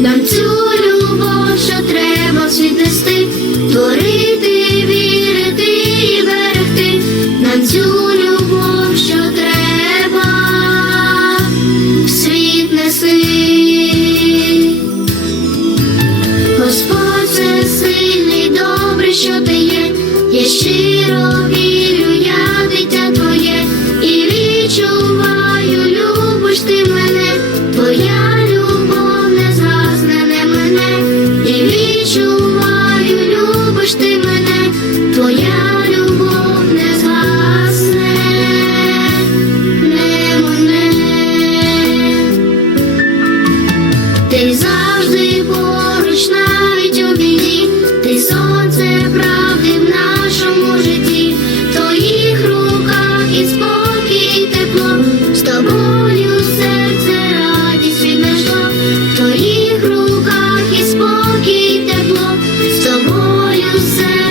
Нам цю любов, що треба світ нести, творити, вірити і берегти, нам цю любов, що треба світ нести. Господь це сильний, добрий, що ти є, я щиро вірю, я дитя твоє і відчуваю. Ти завжди поруч навіть у біді, ти сонце правди в нашому житті, в твоїх руках і спокій тепло, з тобою серце радість віднайшло, в твоїх руках і спокій тепло, з тобою серце.